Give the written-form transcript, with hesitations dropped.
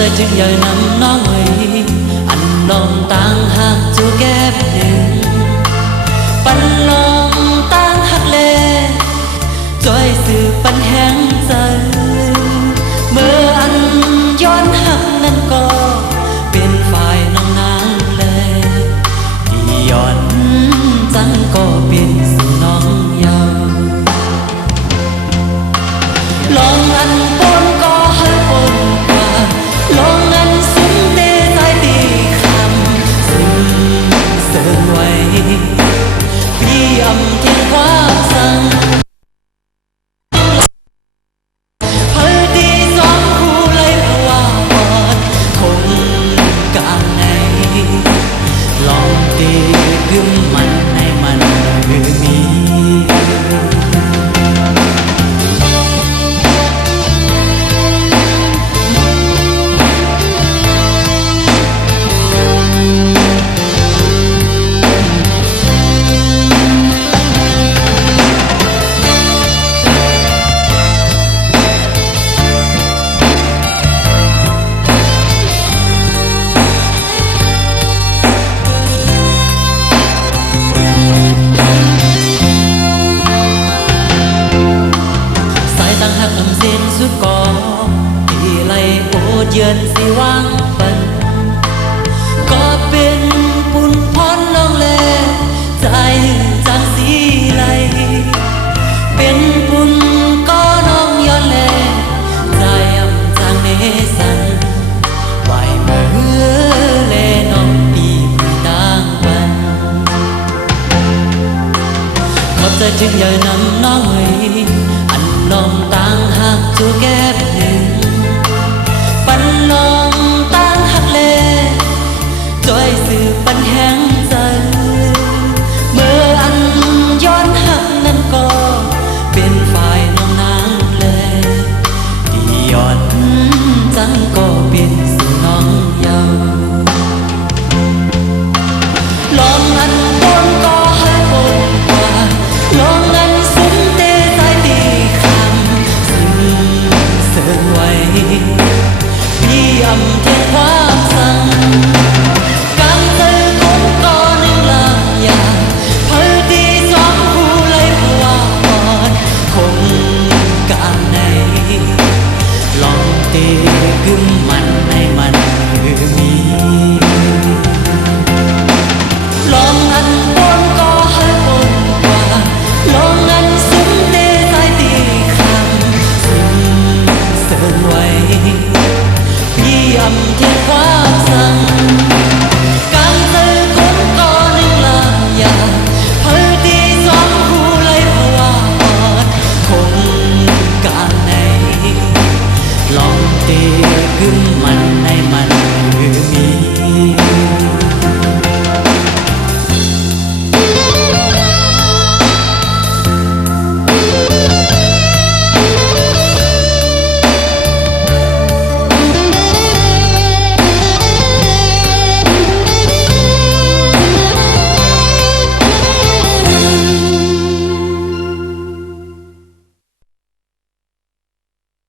ใจจึงอยากนำน้องไว้อันน้องต่างหากจูแก้บหนึ่งปันลองต่างหักเลจอยสื่อปันแห้งใจเมื่ออันย้อนหักนั้นก็เป็นฝ่ายน้องนางเลยที่ย้อนจังก็เป็นสู่น้องยาวลองอันปนก็ให้ปนกว่าลองอันสุดเตะใจตีคำซึ่งเสื่อไว้พี่อำทิ้งความสั่งเพื่อที่สองคู่เลยเพราะว่าปอดคงกลางในลองตีกึมมันให้มันคือมีสุดก่อที่ไล่โอดเยือนสิวังปันก็เป็นปุ่นพรน้องแลใจจางสีไหลเป็นปุ่นก็น้องย้อนแลใจอำจางเนสันไหวเมื่อแลน้องปีผู้ต่างวันขอบใจจึงอยากนำน้องไว้อันน้องต่างหากจูแก้บหนึ่งปันน้องต่างหักเลจอยสื่อปันแห้ง